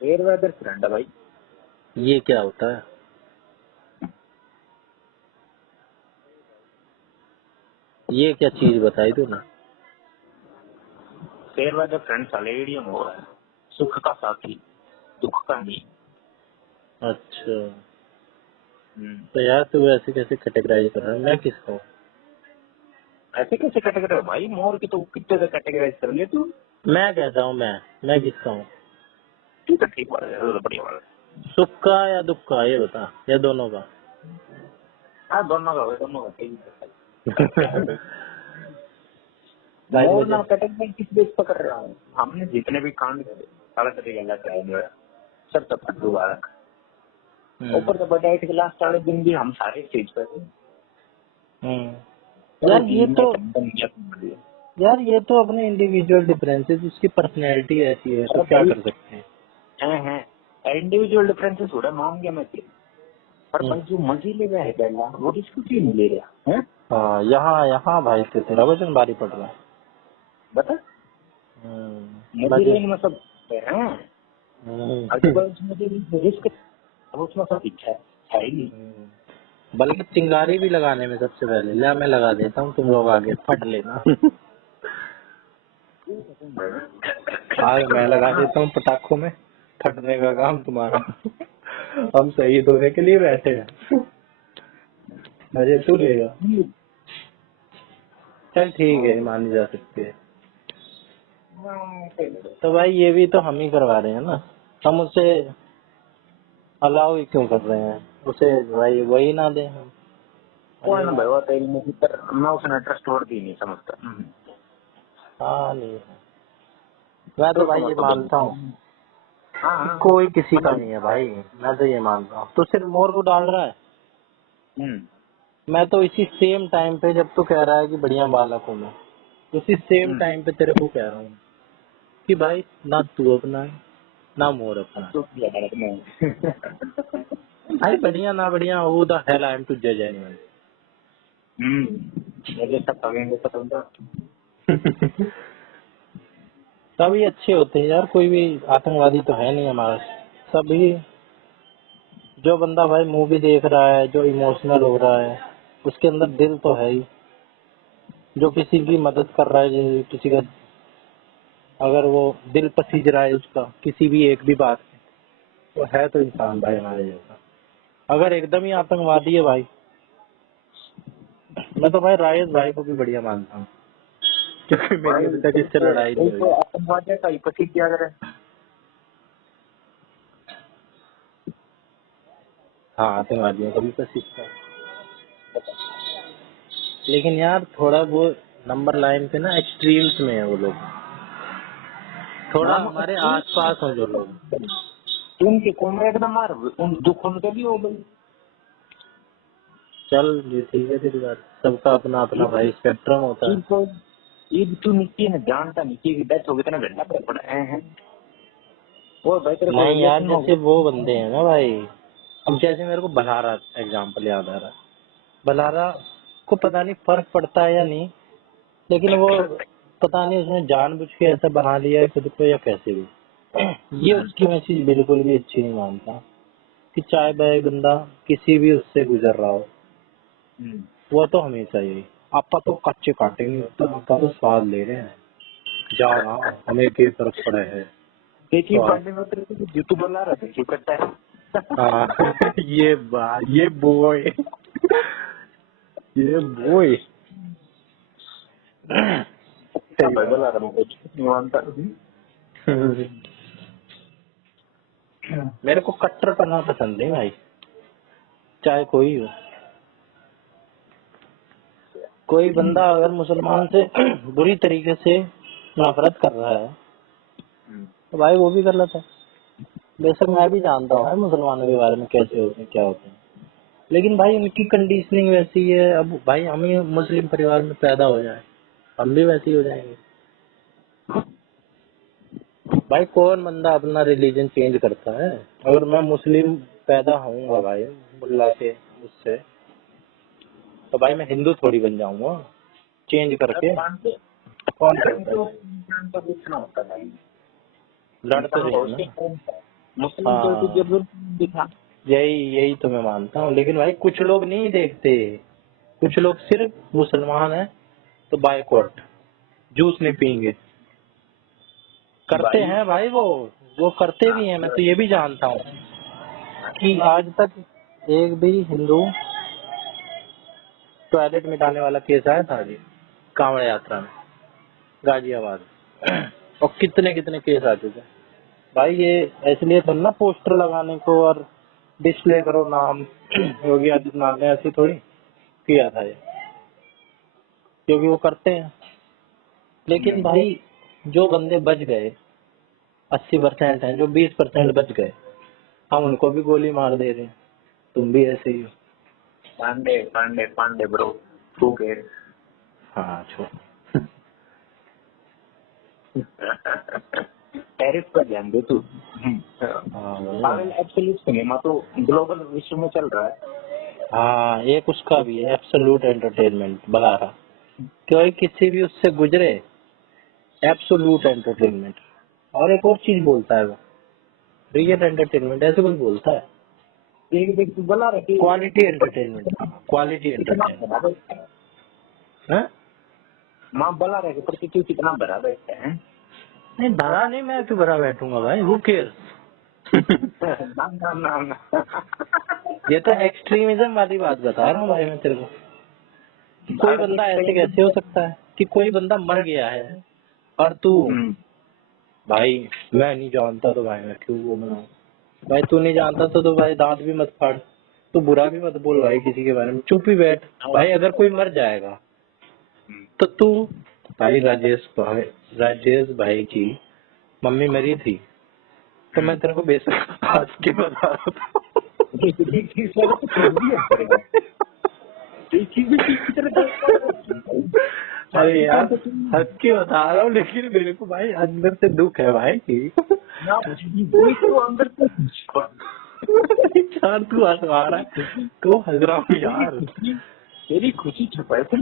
फेयर वेदर फ्रेंड है भाई। ये क्या होता है? ये क्या चीज बताई तूने? फेयर वेदर फ्रेंड साले इडियम हो रहा है, सुख का साथी दुख का नहीं। अच्छा तो यार तू ऐसे कैसे कैटेगराइज कर रहा है? मैं किसका हूँ? ऐसे कैसे कैटेगराइज भाई, मोर की तो कितने से कैटेगराइज कर ले तू। मैं कहता हूँ मैं किसका हूँ? तू तो ठीक बात है, बढ़िया बात है। सुख का या दुख का ये बता, या दोनों का? हाँ दोनों का, दोनों का ठीक है। गाइस मोर मुझे ना कैटेगराइज किस बेस पर कर रहा हूँ, हमने जितने भी कांड करे सारा तरीके अल्लाह कराएंगे सब तक फटू बारक। ऊपर तो बर्थडे के लास्ट वाले दिन भी हम सारे स्टेज पर थे। यार ये तो अपने इंडिविजुअल डिफरेंसेस, उसकी पर्सनैलिटी ऐसी है तो क्या कर सकते हैं। इंडिविजुअल डिफरेंसेस हो रहा है, मान गया मैं तेरे, पर भाई जो मजे ले रहा है पहला वो इसको क्यों नहीं ले रहा है? हाँ यहाँ भाई से तेरा वजन भारी पड़ रहा है, बता। मजे लेने में सब रिस्क उसमें सब इच्छा है ही नहीं। बल्कि चिंगारी भी लगाने में सबसे पहले ला मैं लगा देता हूँ, तुम लोग आगे फट लेना। आग मैं लगा देता हूँ पटाखों में, फटने का काम तुम्हारा। हम शहीद होने के लिए बैठे हैं। अरे तू लेगा, चल ठीक है, मानी जा सकती है। तो भाई ये भी तो हम ही करवा रहे हैं ना, हम उसे अलाउ ही क्यों कर रहे हैं, उसे भाई वही ना दे हम। कोई ना भाई, वो तेरी मुझे मैं उसने ट्रस्ट वर्दी नहीं समझता। हाँ नहीं, मैं तो भाई ये मानता हूँ हाँ कि कोई किसी का नहीं है भाई, मैं तो ये मानता हूँ। तो सिर्फ मोर को डाल रहा है, मैं तो इसी सेम टाइम पे जब तू कह रहा है कि बढ़िया बालक हूँ मैं, उसी सेम टाइम पे तेरे को कह रहा हूँ कि भाई ना तू अपना है ना मोर अपना है। तो क्या बात नहीं। भाई बढ़िया ना बढ़िया, who the hell am I to जज एनीवन। मुझे सब कहेंगे पसंद है। सभी अच्छे होते हैं यार, कोई भी आतंकवादी तो है नहीं हमारा। सभी, जो बंदा भाई मूवी देख रहा है, जो इमोशनल हो रहा है, उसके अंदर दिल तो है ही। जो किसी की मदद कर रहा है, जैसे किसी का अगर वो दिल पसीज रहा है उसका किसी भी एक भी बात में, तो है तो इंसान भाई हमारे जैसा। अगर एकदम ही आतंकवादी है भाई, मैं तो भाई रायत भाई को भी बढ़िया मानता हूँ, क्योंकि मेरी अभी तक इससे लड़ाई नहीं हुई। आतंकवादी का ही पति क्या करे। हाँ आतंकवादियों को भी पसीजता है, लेकिन यार थोड़ा वो नंबर लाइन पे ना एक्सट्रीम्स में है वो लोग, थोड़ा हमारे आस पास हो जो लोग। उनके कॉमरेड ना मार, उन दुख उनके भी हो गई। चल ये ठीक है तेरी बात, सबका अपना अपना भाई स्पेक्ट्रम होता है। तो ईद तू नीचे न जानता नीचे की डेथ हो गई, इतना घंटा पर पड़ा है। वो भाई तेरे को नहीं यार, रिलेशन हो जैसे वो बंदे हैं ना भाई, अब जैसे मेरे को बलारा एग्जाम्पल याद आ रहा है। बलारा को पता नहीं फर्क पड़ता है या नहीं, लेकिन वो पता नहीं उसने जानबूझ के ऐसा बना लिया है खुद को या कैसे भी। ये उसकी मैं चीज बिल्कुल भी अच्छी नहीं मानता कि चाहे भाई बंदा किसी भी उससे गुजर रहा हो, वो तो हमेशा यही आपा तो कच्चे काटेंगे, तो आपा तो स्वाद ले रहे हैं, जाना हमें क्या फर्क पड़ा है। देखिए तो पढ़ने में तेरे को जीतू बना रहा है, क्यों करता है। हाँ ये बॉय ये बॉय भाई बना रहा हूँ नहीं मानता। मेरे को कट्टरपना पसंद नहीं भाई, चाहे कोई हो। कोई बंदा अगर मुसलमान से बुरी तरीके से नफरत कर रहा है तो भाई वो भी गलत है। बेशक मैं भी जानता हूँ भाई मुसलमानों के बारे में कैसे होते हैं क्या होते हैं, लेकिन भाई उनकी कंडीशनिंग वैसी है। अब भाई हम ही मुस्लिम परिवार में पैदा हो जाए, हम भी वैसे ही हो जाएंगे। भाई कौन बंदा अपना रिलीजन चेंज करता है? अगर मैं मुस्लिम पैदा होऊंगा भाई मुल्ला के उससे, तो भाई मैं हिंदू थोड़ी बन जाऊंगा चेंज करके। कौन करता है? लड़ तो रहे हैं ना। मुस्लिम को तो हाँ जरूर दिखा। यही यही तो मैं मानता हूँ, लेकिन भाई कुछ लोग नहीं देखते, कुछ लोग सिर्फ मुसलमान है तो बाइकआउट, जूस नहीं पियेंगे, करते हैं भाई वो करते भी हैं। मैं तो ये भी जानता हूँ कि आज तक एक भी हिंदू टॉयलेट मिटाने वाला केस आया था अभी कांवड़ यात्रा में गाजियाबाद और कितने कितने केस आ चुके हैं भाई। ये इसलिए तो ना पोस्टर लगाने को और डिस्प्ले करो नाम योगी आदित्यनाथ ने ऐसी थोड़ी किया था ये, क्योंकि वो करते हैं। लेकिन भाई जो बंदे बच गए 80% हैं, जो 20% बच गए हम उनको भी गोली मार दे रहे हैं। तुम भी ऐसे ही हो। पांडे पांडे पांडे ब्रो टू के। हाँ छोड़ टैरिफ पर ध्यान दे तू। हाँ एब्सोल्यूट सिनेमा तो ग्लोबल विश्व में चल रहा है। हाँ, एक उसका भी है एब्सोल्यूट एंटरटेनमेंट बलारा, क्योंकि किसी भी उससे गुजरे एब्सोल्यूट एंटरटेनमेंट। और एक और चीज बोलता है वो रियल एंटरटेनमेंट, ऐसे कुछ बोलता है, एक व्यक्ति बना रहे क्वालिटी एंटरटेनमेंट, क्वालिटी एंटरटेनमेंट है। माँ बना रहे पर क्यों कितना भरा बैठते हैं। नहीं भरा नहीं, मैं क्यों भरा बैठूंगा भाई, हु केयर्स। ना ना ना ना। ये तो एक्सट्रीमिज्म वाली बात बता रहा हूँ भाई मैं तेरे को। कि कोई बंदा ऐसे कैसे हो सकता है कि कोई बंदा मर गया है और तू भाई मैं नहीं जानता तो भाई मैं क्यों वो बनाऊं। भाई तू नहीं जानता तो भाई दांत भी मत फाड़, तू बुरा भी मत बोल भाई किसी के बारे में, चुप ही बैठ। भाई अगर कोई मर जाएगा तो तू भाई राजेश भाई की मम्मी मरी थी तो मैं तेरे को बेशक हंस के बता रहा था। अरे यार हंस के बता रहा हूँ लेकिन मेरे को भाई अंदर से दुख है भाई। यार तू हंसवा रहा है तो हंस रहा हूँ यार। तेरी खुशी छुपाए थे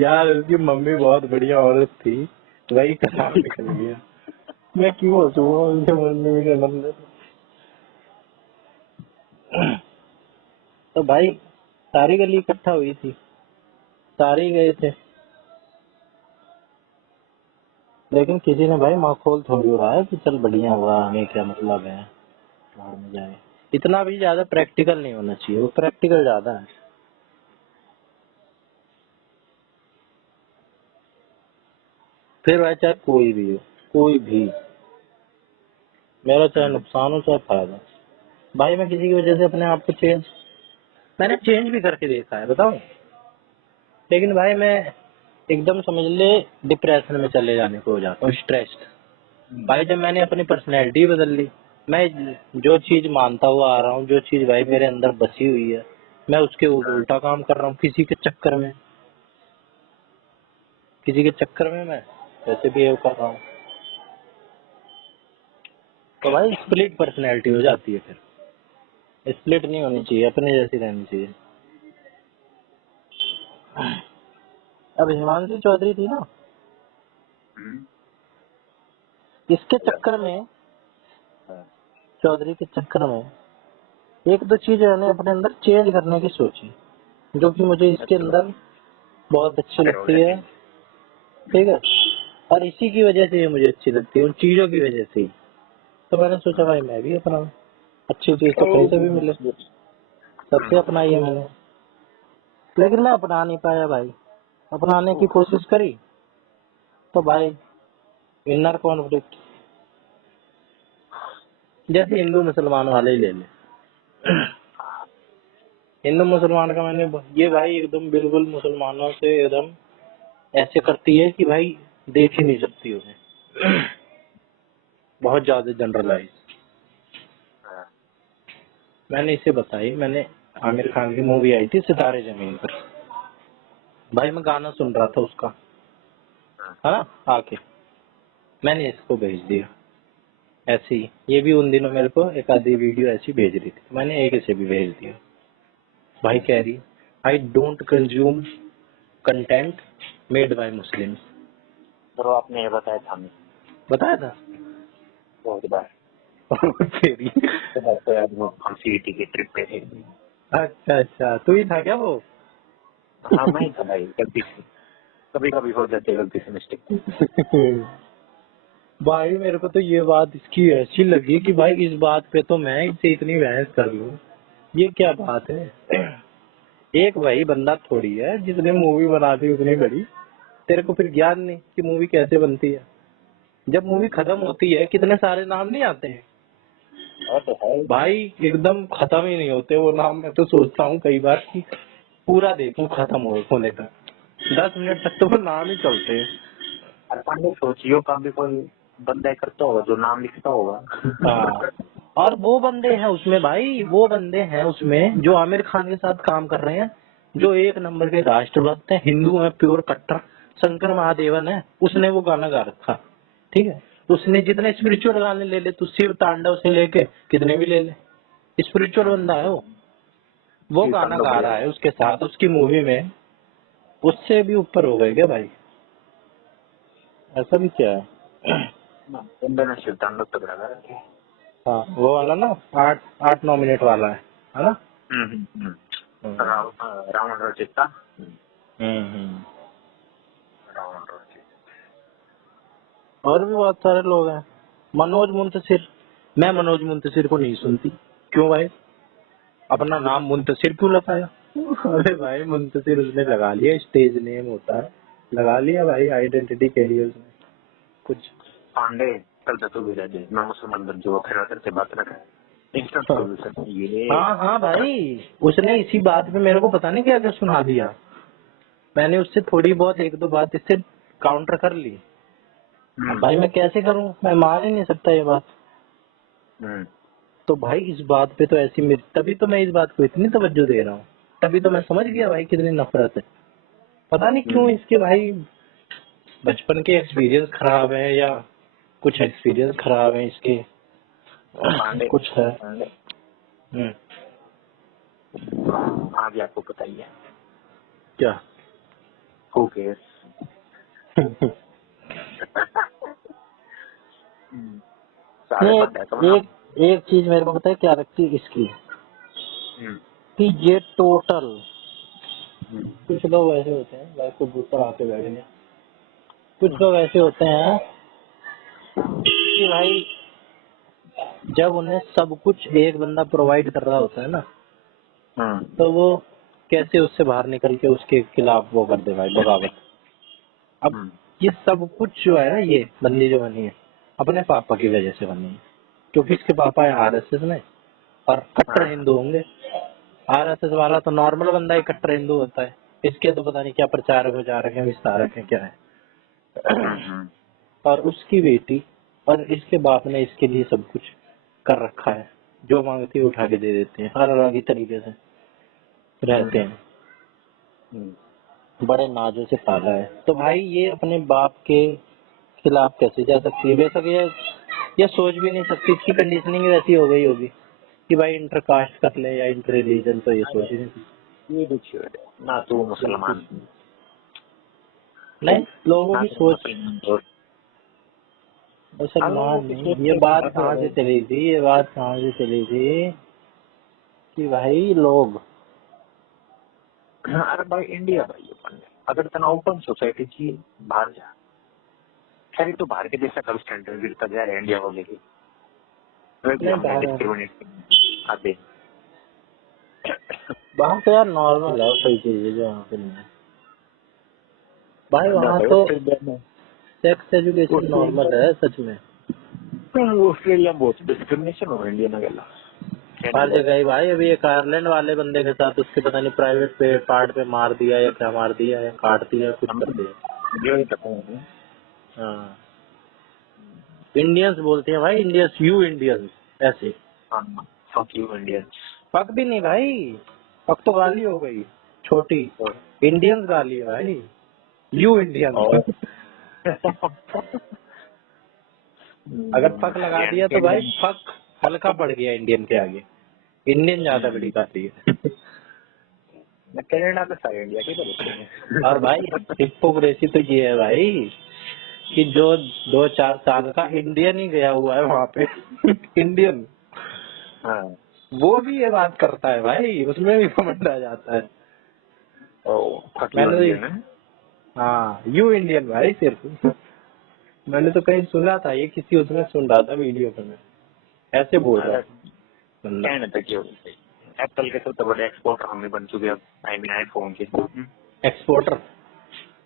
यार उसकी मम्मी बहुत बढ़िया औरत थी, वही खराब निकल गया। मैं क्यों हंसूंगा उनके मम्मी के अंदर। तो भाई सारी गली इकट्ठा हुई थी, सारे ही गए थे, लेकिन किसी ने भाई माखौल थोड़ी उड़ाया कि चल बढ़िया हुआ, हमें क्या मतलब है बाहर में जाए। इतना भी ज्यादा प्रैक्टिकल नहीं होना चाहिए, वो प्रैक्टिकल ज्यादा है। फिर भाई चाहे कोई भी हो, कोई भी, मेरा चाहे नुकसान हो चाहे फायदा, भाई मैं किसी की वजह से अपने आप को मैंने चेंज भी करके देखा है बताऊं। लेकिन भाई मैं एकदम समझ ले डिप्रेशन में चले जाने को हो जाता हूँ, स्ट्रेस्ड। भाई जब मैंने अपनी पर्सनैलिटी बदल ली, मैं जो चीज मानता हुआ आ रहा हूँ, जो चीज भाई मेरे अंदर बसी हुई है, मैं उसके उल्टा काम कर रहा हूँ किसी के चक्कर में, मैं वैसे बिहेव कर रहा हूँ। तो भाई स्प्लिट पर्सनैलिटी हो जाती है। फिर स्प्लिट नहीं होनी चाहिए, अपने जैसी रहनी चाहिए। अब हिमांशु चौधरी थी ना, इसके चक्कर में, चौधरी के चक्कर में एक दो चीज मैंने अपने अंदर चेंज करने की सोची, जो कि मुझे इसके अंदर बहुत अच्छी लगती है, ठीक है। और इसी की वजह से ये मुझे अच्छी लगती है, उन चीजों की वजह से ही। तो मैंने सोचा भाई मैं भी अपनाऊं, अच्छी चीज तो कहीं से भी मिले, सबसे अपनाई है मैंने। लेकिन मैं अपना नहीं पाया भाई, अपनाने की कोशिश करी तो भाई इनर कॉन्फ्लिक्ट, जैसे हिंदू मुसलमान वाले ही ले ले। हिंदू मुसलमान का मैंने ये भाई एकदम बिल्कुल मुसलमानों से एकदम ऐसे करती है कि भाई देख ही नहीं सकती उन्हें, बहुत ज्यादा जनरलाइज। मैंने इसे बताई, मैंने आमिर खान की मूवी आई थी सितारे जमीन पर, भाई मैं गाना सुन रहा था उसका, है ना, आके मैंने इसको भेज दिया ऐसे ही। ये भी उन दिनों मेरे को एक आधी वीडियो ऐसी भेज रही थी, मैंने एक इसे भी भेज दिया। भाई कह रही I don't consume content made by मुस्लिम। तो आपने ये बताया था हमें, बताया था बहुत बार। तेरी तो यार वो हम सीटी की ट्रिप पे थे। अच्छा अच्छा, तू ही था क्या वो? हाँ मैं ही था भाई, गलती से कभी कभी हो जाती है, गलती से मिस्टेक। भाई मेरे को तो ये बात इसकी ऐसी लगी कि भाई इस बात पे तो मैं इससे इतनी बहस कर लूं, ये क्या बात है। एक भाई बंदा थोड़ी है जिसने मूवी बना दी उतनी बड़ी, तेरे को फिर ज्ञान नहीं कि मूवी कैसे बनती है। जब मूवी खत्म होती है कितने सारे नाम नहीं आते हैं और तो है भाई, एकदम खत्म ही नहीं होते वो नाम। मैं तो सोचता हूँ कई बार कि पूरा देखूं खत्म होने तक, 10 मिनट तक तो वो नाम ही चलते हैं। अपन ने सोचियो का भी कोई बंदा करता होगा जो नाम लिखता होगा। हाँ, और वो बंदे हैं उसमें भाई, वो बंदे हैं उसमें जो आमिर खान के साथ काम कर रहे हैं, जो एक नंबर के राष्ट्रभक्त हैं, हिंदू हैं प्योर कट्टर। शंकर महादेवन है, उसने वो गाना गा रखा, ठीक है। उसने जितने स्पिरिचुअल गाने ले ले, तो शिव तांडव से लेके कितने भी ले ले, स्पिरिचुअल बंदा है वो गाना गा रहा है उसके साथ उसकी मूवी में। उससे भी ऊपर हो गए क्या भाई? ऐसा भी क्या है? शिव तांडव तो बराबर है। हाँ वो वाला ना, 8-9 मिनट वाला है ना। रावण रचित था। और भी बहुत सारे लोग हैं, मनोज मुंतशिर, मैं मनोज मुंतशिर को नहीं सुनती। क्यों भाई? अपना नाम मुंतशिर क्यों लगाया? अरे भाई मुंतशिर उसने लगा लिया, स्टेज नेम होता है, लगा लिया भाई आइडेंटिटी के लिए उसने कुछ। पांडे कल तो तू भी रह जाए, मैं मुसलमान बन जो फिर तेरे से बात रखा है इंस्टेंट हाँ सोल्यूशन ये। हाँ भाई, उसने इसी बात पे मेरे को पता नहीं क्या क्या सुना दिया। मैंने उससे थोड़ी बहुत एक दो बात इससे काउंटर कर ली। अब भाई मैं कैसे करूं, मैं मान ही नहीं सकता ये बात। हम्म, तो भाई इस बात पे तो ऐसी मेरी, तभी तो मैं इस बात को इतनी तवज्जो दे रहा हूँ, तभी तो मैं समझ गया भाई कितनी नफरत है। पता नहीं क्यों इसके भाई बचपन के एक्सपीरियंस खराब है या कुछ एक्सपीरियंस खराब है इसके, पांडे कुछ है। पांडे हम्म, आगे आपको पता ही है क्या? Who cares. सारे नहीं, पांडे तो ना। एक एक चीज मेरे को पता है क्या लगती है इसकी, हम्म, कि ये टोटल, हम्म, कुछ लोग ऐसे होते हैं भाई, कबूतर आके बैठ गए, कुछ लोग ऐसे होते हैं कि भाई जब उन्हें सब कुछ एक बंदा प्रोवाइड कर रहा होता है ना, तो वो कैसे उससे बाहर निकल के उसके खिलाफ वो कर दे भाई, बगावत। अब ये सब कुछ जो है ना, ये बंदी जो बनी है अपने पापा की वजह से बनी है, क्योंकि इसके पापा है आरएसएस में और कट्टर हिंदू होंगे। आरएसएस वाला तो नॉर्मल बंदा ही कट्टर हिंदू होता है, इसके तो पता नहीं क्या प्रचारक विचारक है, विस्तारक है, क्या है। और उसकी बेटी और इसके बाप ने इसके लिए सब कुछ कर रखा है, जो मांगती है उठा के दे देते हैं, हर अलग ही तरीके से रहते हैं, बड़े नाजों से पाला है। तो भाई ये अपने बाप के खिलाफ कैसे जा सकती है? बेशक ये सोच भी नहीं सकती, इसकी कंडीशनिंग वैसी हो गई होगी कि भाई इंटर कास्ट कर ले या इंटर रिलीजन, तो ये सोच ही नहीं सकती। ये कुछ ना तू मुसलमान नहीं, लोगों ना की तू सोच मुसलमान और मुसलमान की नहीं, सोच ये तो बात बात कहाँ से है। चली थी, ये बात कहाँ से चली थी कि भाई लोग, अरे भाई इंडिया भाई अपन अगर तना ओपन सोसाइटी की बाहर जा खैर तो बाहर के जैसा कब स्टैंडर्ड गिरता जा रहा है इंडिया को लेके नहीं हमने बाहर, डिस्क्रिमिनेट आते वहाँ तो यार नॉर्मल है, कोई चीज है जो वहाँ पे नहीं है भाई। वहाँ तो ऑस्ट्रेलिया में सेक्स एजुकेशन नॉर्मल है सच में, ऑस्ट्रेलिया बहुत डिस्क्रिमिनेशन हो इंडिया में गला हर जगह ही भाई। अभी एक आयरलैंड वाले बंदे के साथ उसके पता नहीं प्राइवेट पे पार्ट पे मार दिया या क्या मार दिया या काट दिया, कुछ हम कर दिया। जो ही कहते हैं हाँ, इंडियंस बोलते हैं भाई, इंडियंस, यू इंडियंस, ऐसे। फक यू इंडियंस पक भी नहीं भाई, पक तो गाली हो गई छोटी, इंडियंस गाली है भाई, यू इंडियंस। और अगर फक लगा दिया तो भाई फक हल्का पड़ गया इंडियन के आगे, इंडियन ज्यादा बड़ी गाली है। कनाडा में सारे इंडिया के तो और भाई हिपोक्रेसी तो ये है भाई कि जो 2-4 साल का इंडियन ही गया हुआ है वहाँ पे, इंडियन, हाँ वो भी ये बात करता है भाई, उसमें भी घमंड आ जाता है। फक यू मैंने इंडियन है तो, हाँ यू इंडियन भाई सिर्फ, मैंने तो कहीं सुना था ये, किसी उसमें सुन रहा था वीडियो पे, मैं ऐसे बोल रहा बंदा। कहने तक क्यों एप्पल के सबसे बड़े एक्सपोर्टर हम भी बन चुके हैं आई मीन आईफोन के एक्सपोर्टर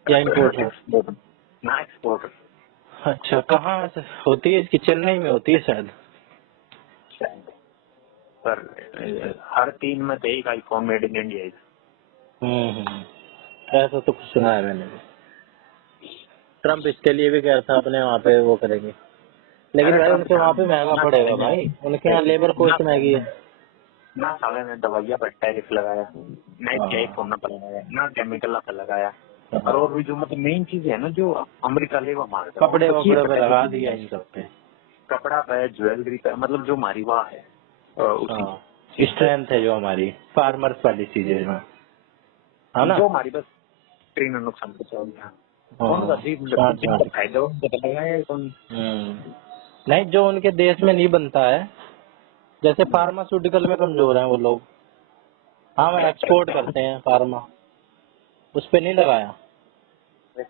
या इम्पोर्टर? ना एक्सपोर्टर अच्छा, कहाँ से होती है इसकी? चेन्नई में होती है शायद। पर हर 3 में से एक आईफोन मेड इन इंडिया है। ऐसा तो कुछ सुना है मैंने भी। ट्रम्प इसके लिए भी कह था अपने वहाँ पे वो करेंगे, लेकिन भाई उनके वहाँ पे महंगा पड़ेगा भाई, उनके यहाँ लेबर कॉस्ट महंगी है ना साले ने दवाइयाँ पर टैरिफ लगाया ना इसके आईफोन पर लगाया ना केमिकल पर लगाया और भी जो मतलब मेन चीज है ना जो अमेरिका ले वो मार कपड़े वपड़े पे लगा दिया इन सब पे, कपड़ा पे ज्वेलरी पे मतलब जो हमारी वाह है उसी स्ट्रेंथ है जो हमारी फार्मर्स वाली चीजें है ना, जो हमारी बस ट्रेन नुकसान पहुंचा फायदा लगाया नहीं जो उनके देश में नहीं बनता है, जैसे फार्मास्यूटिकल में कमजोर हैं वो लोग, हम एक्सपोर्ट करते हैं फार्मा, उस पे नहीं लगाया।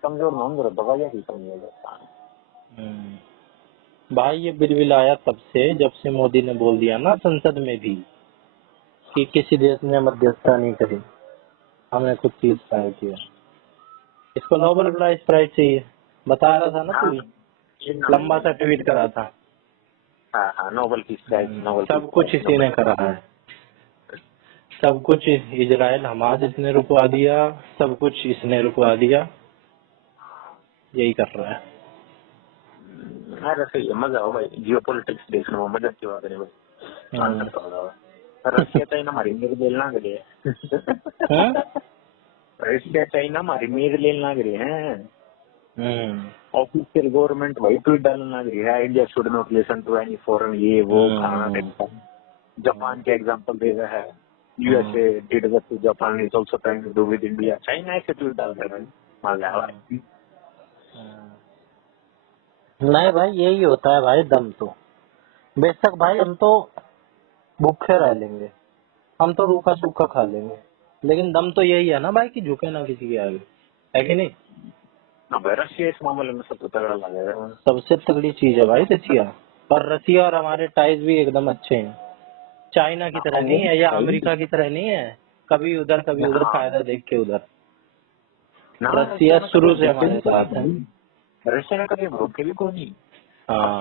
कमजोर ना दवाइयाँ की कमी है भाई ये बिल आया तब से, जब से मोदी ने बोल दिया ना संसद में भी कि किसी देश ने मध्यस्थता नहीं करी, हमने खुद चीज तय किया। इसको नोबेल प्राइज चाहिए, बता रहा था ना तू भी, लंबा सा ट्वीट करा था। हाँ हाँ, नोबेल पीस प्राइज, नोबेल सब कुछ इसी ने करा है, सब कुछ इजराइल हमास इसने रुकवा दिया, सब कुछ इसने रुकवा दिया, यही कर रहा है। अरे सही है, मजा हो भाई, जियो पॉलिटिक्स देखने में मजा की बात नहीं भाई। रशिया चाइना हमारी मेर लेना लगे, रशिया चाइना हमारी मेर लेना लगे हैं। ऑफिशियल गवर्नमेंट भाई ट्वीट डालना लग रही है, India should not listen to any foreign, ये वो खाना देखता। जापान के एग्जांपल दे रहा है, USA did what to Japan is also trying to do with India. China ऐसे ट्वीट डाल रहा है, मान लिया। नहीं भाई यही होता है भाई, दम तो बेशक भाई हम तो भूखे रह लेंगे, हम तो रूखा सूखा खा लेंगे, लेकिन दम तो यही है ना भाई कि झुके ना किसी के आगे, है कि नहीं? रशिया इस मामले में सबसे तगड़ा लगा, सबसे तगड़ी चीज है भाई रशिया। पर रशिया और हमारे टाइज भी एकदम अच्छे हैं, चाइना की तरह नहीं है या अमेरिका की तरह नहीं है, कभी उधर फायदा देख के उधर। रशिया शुरू से हमारे साथ है। रशिया का कभी भूखे भी कोई नहीं,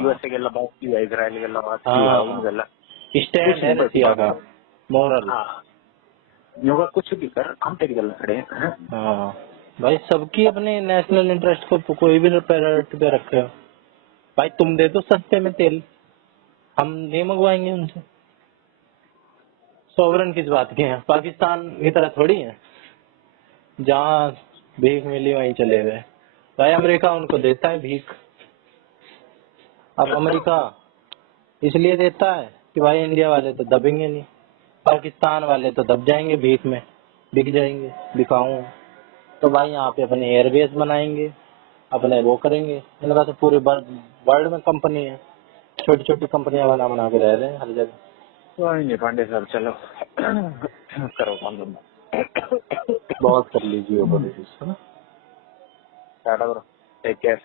यूएसए के लबास की, इजराइल के लबास की, स्टैंड है रशिया का मोरल। योगा कुछ भी कर, हम तेरी गलत खड़े हैं। हाँ भाई, सबकी अपने नेशनल इंटरेस्ट को कोई भी प्रायोरिटी पे रखे हो भाई, तुम दे दो सस्ते में तेल, हम नहीं मंगवाएंगे उनसे। सॉवरन किस बात के हैं, पाकिस्तान की तरह थोड़ी है जहाँ भीख मिली वहीं चले गए भाई। अमेरिका उनको देता है भीख। अब अमेरिका इसलिए देता है कि भाई इंडिया वाले तो दबेंगे नहीं, पाकिस्तान वाले तो दब जाएंगे भीख में, बिक जाएंगे, बिकाऊ। तो भाई यहाँ पे अपने एयरबेस बनाएंगे, अपने वो करेंगे। इनका तो पूरे वर्ल्ड में कंपनी है, छोटी छोटी कंपनियां बना के रह रहे हैं हर जगह। पांडे सर चलो करो काम धंधा, बहुत कर लीजिए पॉलिटिक्स है ना। Tata bro, take care,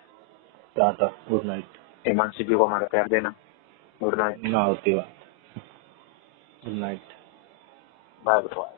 tata, good night. Himanshu ji को हमारा प्यार देना, गुड नाइट। ना होती बात, गुड नाइट, बाय ब्रो।